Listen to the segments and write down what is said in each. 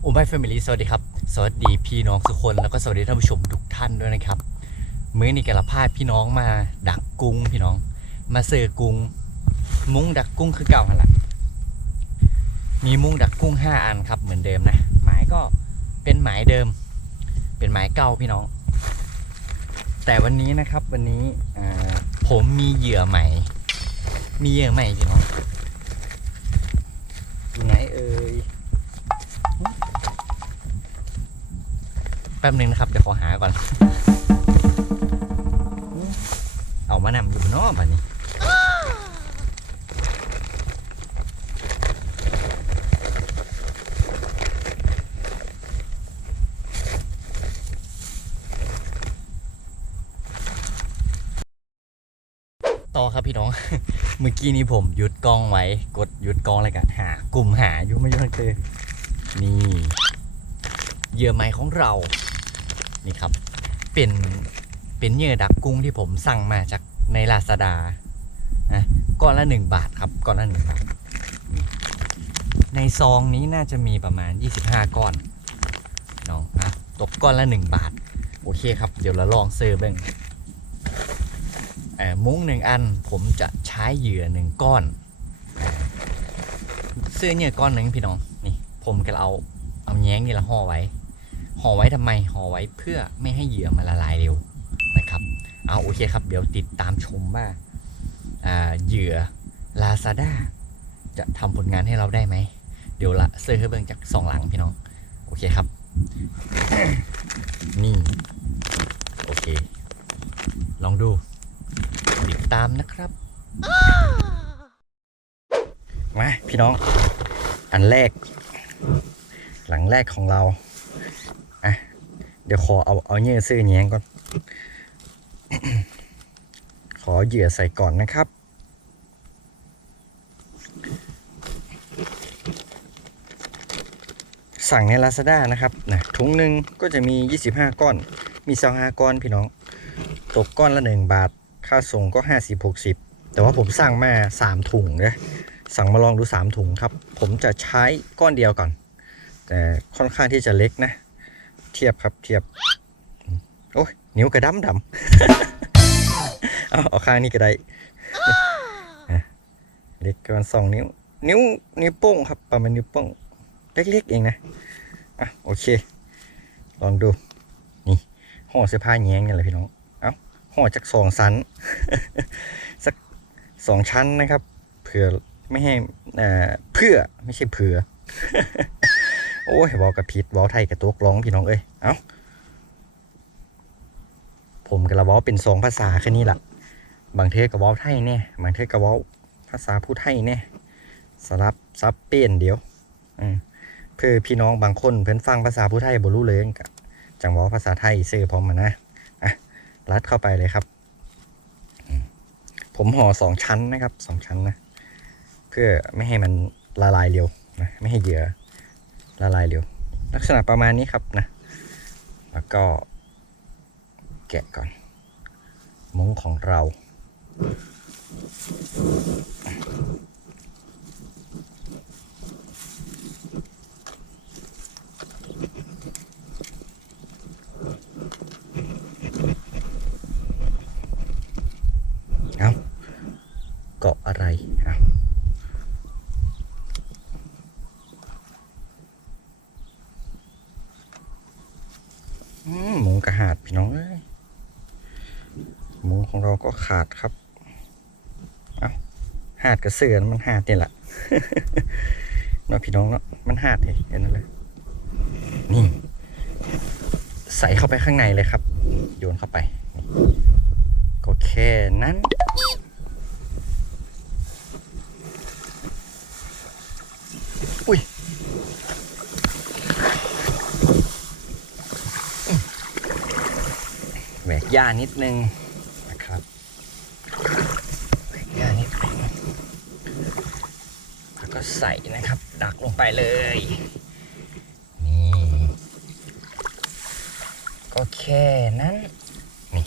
โอ้ไม่แฟมิลี่สวัสดีครับ สวัสดีพี่น้องทุกคนแล้วก็สวัสดีท่านผู้ชมทุกท่านด้วยนะครับ มื้อนี้กระพาพี่น้องมาดักกุ้งพี่น้อง มาเสือกุ้ง มุ้งดักกุ้งคือเก่าหันละมีมุ้งดักกุ้งห้าอันครับเหมือนเดิมนะ หมายก็เป็นหมายเดิม เป็นหมายเก่าพี่น้อง แต่วันนี้นะครับวันนี้ผมมีเหยื่อใหม่ มีเหยื่อใหม่พี่น้องอยู่ไหนเอ่ย แป๊บนึงนะครับ เดี๋ยวขอหาก่อน เอามานำอยู่บนนอกบัดนี้ต่อครับพี่น้อง เมื่อกี้นี้ผมหยุดกล้องไว้ กดหยุดกล้องอะไรกันหากลุ่มหาอยู่ไม่ยุ่งเจอนี่ เหยื่อใหม่ของเรา นี่ครับ เป็นเป็นเหยื่อดักกุ้งที่ผมสั่งมาจากในลาซาดานะก้อนละหนึ่งบาทครับก้อนละหนึ่งบาท ในซองนี้น่าจะมีประมาณ 25 ก้อนน้องนะตกก้อนละ1บาท โอเคครับ เดี๋ยวเราลองเซอร์เบ้งเอ่อมุ้งหนึ่งอันผมจะใช้เหยื่อหนึ่งก้อนเสื้อเหยื่อก้อนหนึ่งพี่น้อง นี่ ผมก็เอาเอาแย้งนี่ละห่อไว้ ห่อไว้ทำไมห่อไว้เพื่อไม่ให้เหยื่อมันละลายเร็วนะครับเอาโอเคครับ เดี๋ยวติดตามชมว่าอ่าเหยื่อ Lazada จะทำผลงานให้เราได้ไหม เดี๋ยวละเซอร์ให้เบิ่งจากสองหลังพี่น้อง โอเคครับ นี่ โอเค ลองดู ติดตามนะครับ มาพี่น้อง อันแรก หลังแรกของเรา อะ เดี๋ยวขอเอาเอาเหยื่อซื้อแยงก่อน ขอเหยื่อใส่ก่อนนะครับ สั่งใน Lazada นะครับนะถุงหนึ่งก็จะมี 25 ก้อน มี25ก้อนพี่น้อง ตกก้อนละ 1 บาท ค่าส่งก็ 50 60 แต่ว่าผมสั่งมา 3 ถุงนะสั่งมาลองดู 3 ถุงครับ ผมจะใช้ก้อนเดียวก่อน แต่ค่อนข้างที่จะเล็กนะ เทียบครับเทียบ โอ้ยนิ้วกระดำดำเอาเอาข้างนี้ก็ได้อะเล็กเกินสองนิ้ว นิ้วนิ้วโป้งครับประมาณนิ้วโป้งเล็กๆเองนะอะโอเค ลองดูนี่ห่อเสื้อผ้าแย้งนี่แหละพี่น้องเอาห่อจากสองชั้นสักสองชั้นนะครับ เผื่อไม่ให้เอ่อเพื่อไม่ใช่เผื่อ โอ้ยบอกกับผิดบอกไทยกับตัวกร้องพี่น้องเอ้ยเอาผมกับราบอกเป็นสองภาษาแค่นี้แหละบางเทอกับบอกไทยเนี่ยบางเทอกับบอกภาษาผู้ไทยเนี่ยสลับซับเปลี่ยนเดียวเพื่อพี่น้องบางคนเพิ่นฟังภาษาผู้ไทยบ่รู้เลยก็จังบอกภาษาไทยซื้อพร้อมมานะอะรัดเข้าไปเลยครับ ผมห่อสองชั้นนะครับสองชั้นนะ เพื่อไม่ให้มันละลายเร็วนะไม่ให้เหยื่อ ละลายเร็ว ลักษณะประมาณนี้ครับนะ แล้วก็แกะก่อน มุ้งของเราเอาเกาะอะไรเอาอืม หมูกระหาดพี่น้องหมูของเราก็ขาดครับ เอาหาดกระเสือนมันหาดนี่แหละเนาะพี่น้องเนาะมันหาดเองเห็นนั่นเลยนี่ ใส่เข้าไปข้างในเลยครับ โยนเข้าไป ก็แค่นั้น หญ้านิดนึงนะครับหญ้านิดนึงแล้วก็ใส่นะครับ ดักลงไปเลยนี่ก็แค่นั้นนี่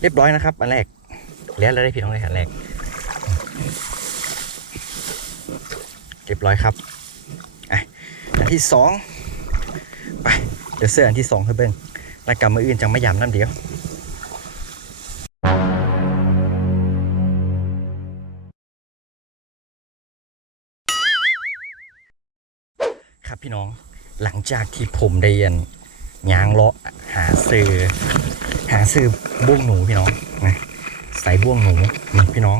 เรียบร้อยนะครับอันแรกแล้วเราได้พี่น้องเลยอันแรกเรียบร้อยครับอะอันที่สองไปเดี๋ยวเสื้ออันที่สองให้เบิ่ง แล้วกลับมืออื่นจังไม่ยำน้ำเดียวครับพี่น้องหลังจากที่ผมได้ยันยางเลาะหาซื้อหาซื้อบ่วงหนูพี่น้องนะใส่บ่วงหนูนี่พี่น้อง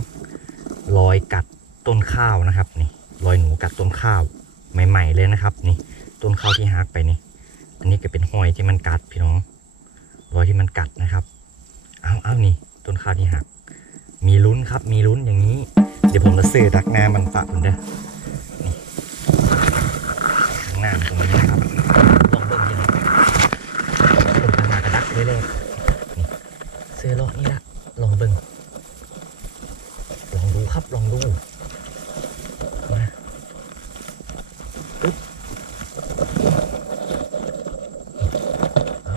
รอยกัดต้นข้าวนะครับนี่รอยหนูกัดต้นข้าวใหม่ ๆ เลยนะครับ นี่ต้นข้าวที่หักไปนี่ อันนี้ก็เป็นหอยที่มันกัดพี่น้อง รอยที่มันกัดนะครับ เอาเอานี่ ต้นข้าวที่หัก มีลุ้นครับ มีลุ้นอย่างนี้ เดี๋ยวผมจะซื้อดักน้ำมันฝากคุณเด้อข้างหน้าตรงนี้นะครับ ลองเบิ้งพี่น้องผมจะหากระดักเลยเลยนี่เสื้อเลาะนี่ละลองเบิ้งลองดูครับ ลองดู มาปึ๊บเอา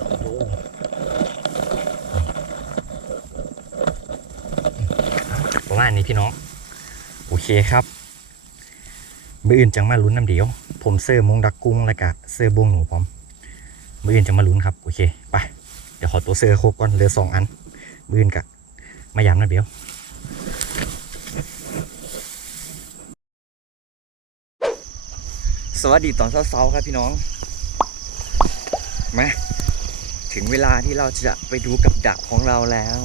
ลองดูเอาประมาณนี้พี่น้อง โอเคครับมืออื่นจังมาลุ้นน้ำเดียว ผมเสื้อมงดักกุ้งแล้วก็เสื้อบวงหนูพร้อมมืออื่นจะมาลุ้นครับโอเคไปเดี๋ยวขอตัวเสื้อครบก่อนเหลือสองอันมืออื่นกะมายำน้ำเดียวสวัสดีตอนเช้าๆครับพี่น้องมาถึงเวลาที่เราจะไปดูกับดักของเราแล้ว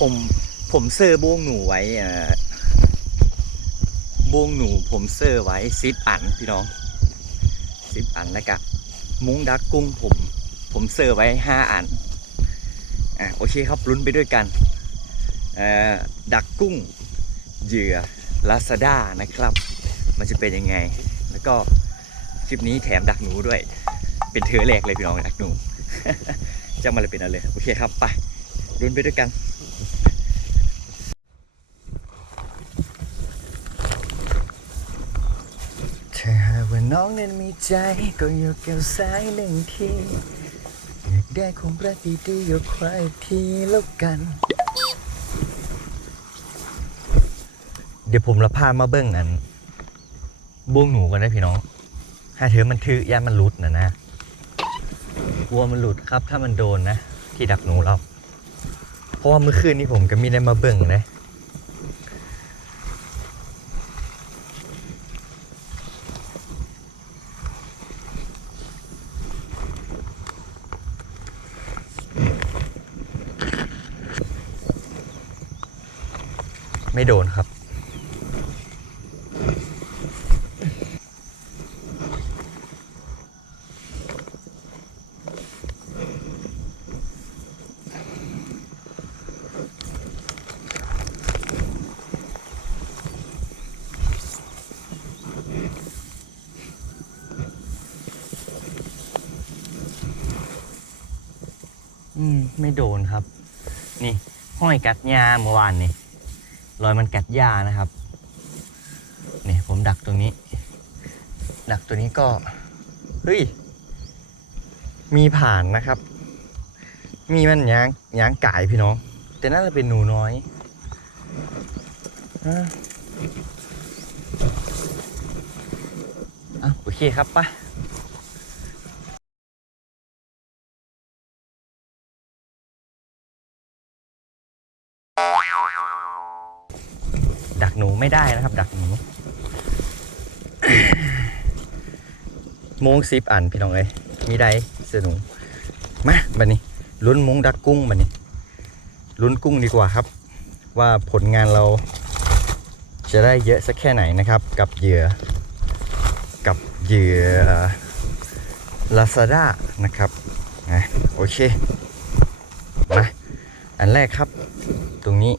ผมผมเซอร์บ่วงหนูไว้อ่าบ่วงหนูผมเซอร์ไว้สิบอันพี่น้องสิบอันแล้วก็มุ้งดักกุ้งผม ผมเซอร์ไว้ห้าอันอะโอเคครับลุ้นไปด้วยกันเออดักกุ้งเหยื่อลาซาด้านะครับ มันจะเป็นยังไง แล้วก็คลิปนี้แถมดักหนูด้วย เป็นเธอแรกเลยพี่น้องดักหนูจะมาเลยเป็นอะไรโอเคครับไปลุ้นไปด้วยกัน ถ้าหากว่า น้องนั้นมีใจก็ยกเกี่ยวสายหนึ่งทีอยากได้คงรักดีๆยกควายทีแล้วกัน เดี๋ยวผมละพามาเบิ้งอันบ่วงหนูกันนะพี่น้องถ้าเธอมันถือยามันหลุดนะนะกลัวมันหลุดครับถ้ามันโดนนะ ที่ดักหนูเรา เพราะว่าเมื่อคืนนี้ผมก็มีได้มาเบิ่งนะ ไม่โดนครับ อืม ไม่โดนครับ นี่ ห้ อยกัดยาเมื่อวานนี่รอยมันกัดยานะครับนี่ผมดักตรงนี้ ดักตัวนี้ก็เฮ้ยมีผ่านนะครับ มีมันยางยางไก่พี่น้อง แต่น่าจะเป็นหนูน้อยอะโอเคครับปะ หนูไม่ได้นะครับ ดักหนูมงสิบอันพี่น้องเอ้ยมีได้เสือนูมาบันนี้ลุ้นมงดักกุ้งบันนี้ลุ้นกุ้งดีกว่าครับ ว่าผลงานเราจะได้เยอะสักแค่ไหนนะครับ กับเหยื่อ กับเหยื่อ Lazada นะครับนะโอเคมาอันแรกครับ ตรงนี้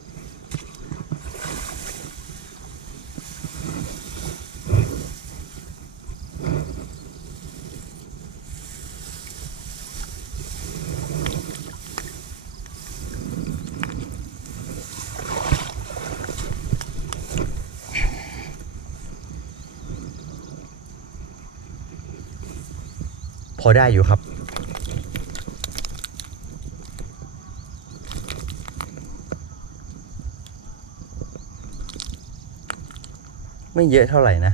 พอได้อยู่ครับ ไม่เยอะเท่าไหร่นะ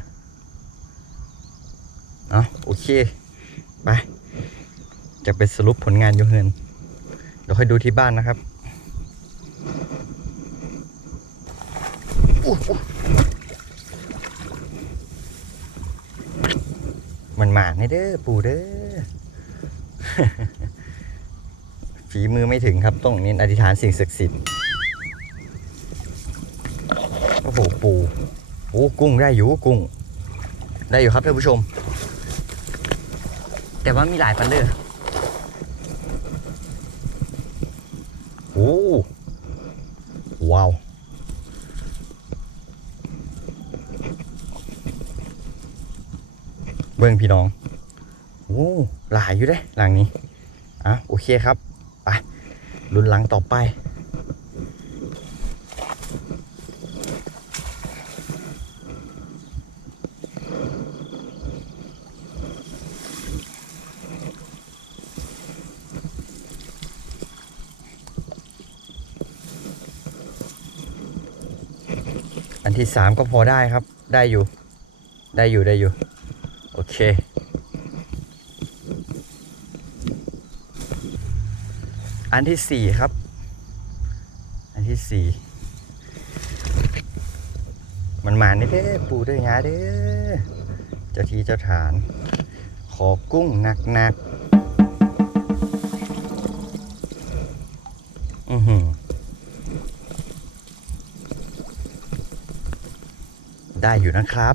เอาโอเค ไป จะไปสรุปผลงานยูเฮนเดี๋ยวค่อยดูที่บ้านนะครับ มันหมาในเด้อปู่เด้อฝีมือไม่ถึงครับต้องเน้นอธิษฐานสิ่งศักดิ์สิทธิ์โอ้โหปูโอ้กุ้งได้อยู่กุ้ง ได้อยู่ครับท่านผู้ชม แต่ว่ามีหลายปันเลยโอ้ว้าวเบิ้งพี่น้อง หลายอยู่เด้หลังนี้อะโอเคครับไปลุ้นหลังต่อไปอันที่สามก็พอได้ครับ ได้อยู่ ได้อยู่ ได้อยู่ โอเค อันที่สี่ครับ อันที่สี่มันมาเด้ปูด้อยาเด้อเจ้าทีเจ้าฐาน ขอกุ้งหนักหนักๆอือหือได้อยู่นะครับ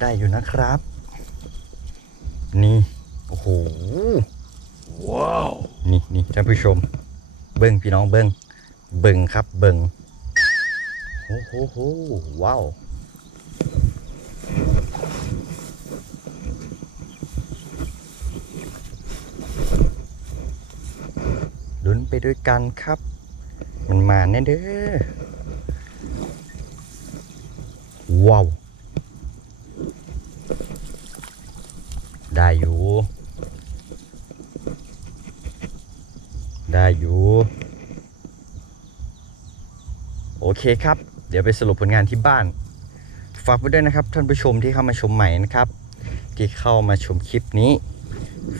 ได้อยู่นะครับ นี่ โอ้โห ว้าว นี่นี่ ท่านผู้ชม เบิ้งพี่น้องเบิ้งเบิ้งครับ เบิ้งโอ้โหโหว้าวลุ้นไปด้วยกันครับ มันมาแน่เด้อว้าว ได้อยู่ ได้อยู่ โอเคครับ เดี๋ยวไปสรุปผลงานที่บ้าน ฝากไว้ด้วยนะครับ ท่านผู้ชมที่เข้ามาชมใหม่นะครับ ที่เข้ามาชมคลิปนี้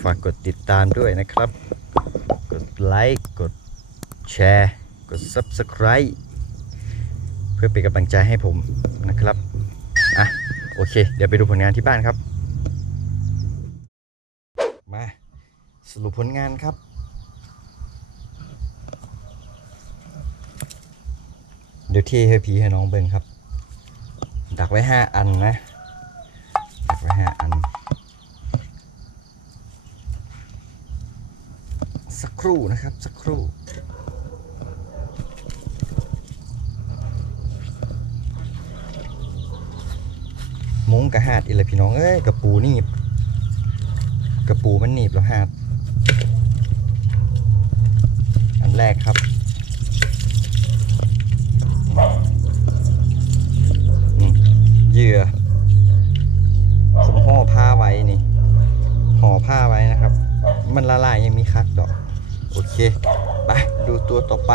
ฝากกดติดตามด้วยนะครับ กดไลค์กดแชร์กด Subscribe เพื่อเป็นกำลังใจให้ผมนะครับอะโอเค เดี๋ยวไปดูผลงานที่บ้านครับ มา สรุปผลงานครับ เดี๋ยวเทให้พีให้น้องเบิ่งครับ ดักไว้ห้าอันนะ ดักไว้ห้าอัน สักครู่นะครับ สักครู่มุ้งกระหาดอีลยพี่น้องเอ้ยกระปูหนีบกระปูมันหนีบแล้วหาด อันแรกครับ เหยื่อผมห่อผ้าไว้นี่ห่อผ้าไว้นะครับ มันละลายยังมีคักดอก โอเค ไป ดูตัวต่อไป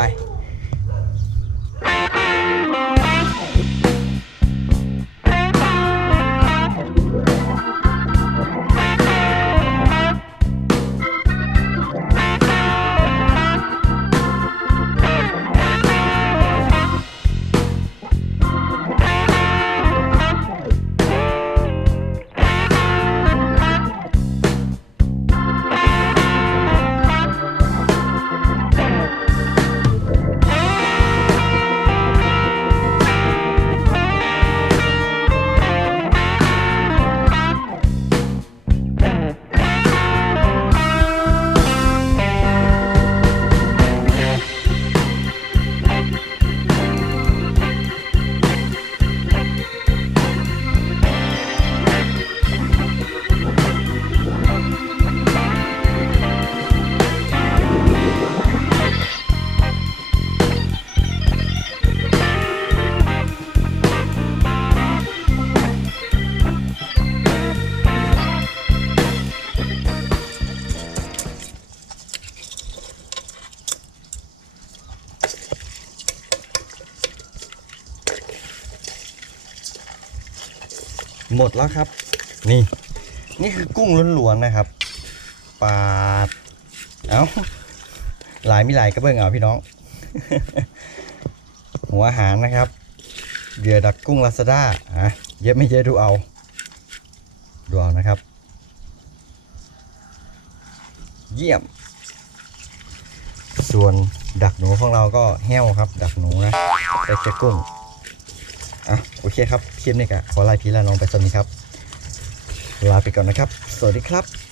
หมดแล้วครับ นี่ นี่คือกุ้งล้วนๆนะครับปาดเอาหลายมีหลายกระเบื้องเอาพี่น้อง หัวอาหารนะครับเหยื่อดักกุ้งลาซาด้าฮะเยอะไม่เยอะดูเอาดูเอานะครับ เยี่ยม ส่วนดักหนูของเราก็แห้วครับ ดักหนูนะใส่แค่กุ้ง เคครับคลิปนี้ก็ขอลาพี่ลาน้องไปสวัสดีครับ ลาไปก่อนนะครับ สวัสดีครับ